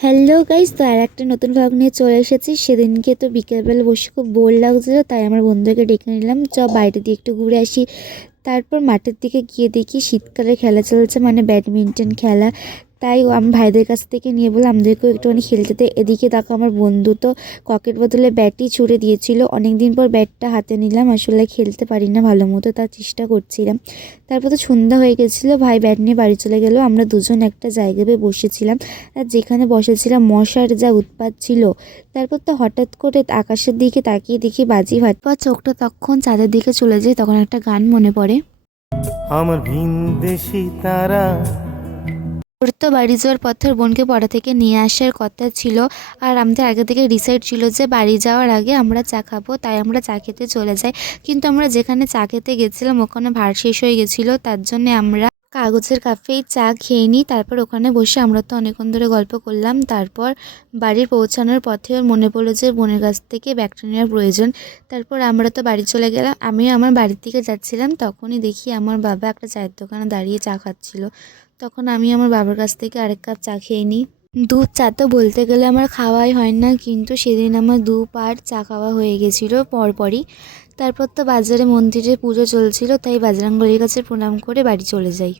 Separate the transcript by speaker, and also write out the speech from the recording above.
Speaker 1: Hello guys তো আর একটা নতুন ভাগ নিয়ে চলে এসেছি। সেদিনকে তো বিকেলবেলা বসে খুব বোর লাগছিল, তাই আমার বন্ধুকে ডেকে নিলাম। চ বাইরে দিয়ে একটু ঘুরে আসি। তারপর মাঠের দিকে গিয়ে দেখি শীতকালে খেলা চলছে মানে ব্যাডমিন্টন খেলা। তাই আমি ভাইদের কাছ থেকে নিয়ে বললাম, আমাদেরকেও একটুখানি খেলতে দে। এদিকে দেখো আমার বন্ধু তো ককের বদলে ব্যাটই ছুড়ে দিয়েছিল। অনেক দিন পর ব্যাটটা হাতে নিলাম, আসলে খেলতে পারি না ভালো মতো, তার চেষ্টা করছিলাম। তারপর তো সন্ধ্যা হয়ে গেছিল, ভাই ব্যাট নিয়ে বাড়ি চলে গেলো, আমরা দুজন একটা জায়গায় বসেছিলাম। আর যেখানে বসেছিলাম, মশার যা উৎপাত ছিল। তারপর তো হঠাৎ করে আকাশের দিকে তাকিয়ে দেখি বাজি ভাত পর চোখটা তখন চাঁদের দিকে চলে যায়, তখন একটা গান মনে পড়ে।
Speaker 2: আমার ভিন দেশি তারা
Speaker 1: ওর বাড়ি যাওয়ার পথের বোনকে পড়া থেকে নিয়ে আসার কথা ছিল। আর আমাদের আগে থেকে ডিসাইড ছিল যে বাড়ি যাওয়ার আগে আমরা চা খাব, তাই আমরা চা খেতে চলে যাই। কিন্তু আমরা যেখানে চা খেতে গেছিলাম, ওখানে ভার শেষ হয়ে গেছিল, তার জন্যে আমরা কাগজের কাপেই চা খেয়ে নিই, তারপর ওখানে বসে আমরা তো অনেকক্ষণ ধরে গল্প করলাম। তারপর বাড়ি পৌঁছানোর পথে ওর মনে পড়ল যে বোনের কাছ থেকে ব্যাগটা নেওয়ার প্রয়োজন। তারপর আমরা তো বাড়ি চলে গেলাম। আমিও আমার বাড়ির দিকে যাচ্ছিলাম। তখনই দেখি আমার বাবা একটা চায়ের দোকানে দাঁড়িয়ে চা খাচ্ছিল। তখন আমি আমার বাবার কাছ থেকে আরেক কাপ চা খেয়ে নিই। দুধ চা তো বলতে গেলে আমার খাওয়াই হয় না, কিন্তু সেদিন আমার দু পার চা খাওয়া হয়ে গেছিল পরপরই। তারপর তো বাজারে মন্দিরে পুজো চলছিল তাই বাজরাঙ্গলির কাছে প্রণাম করে বাড়ি চলে যাই।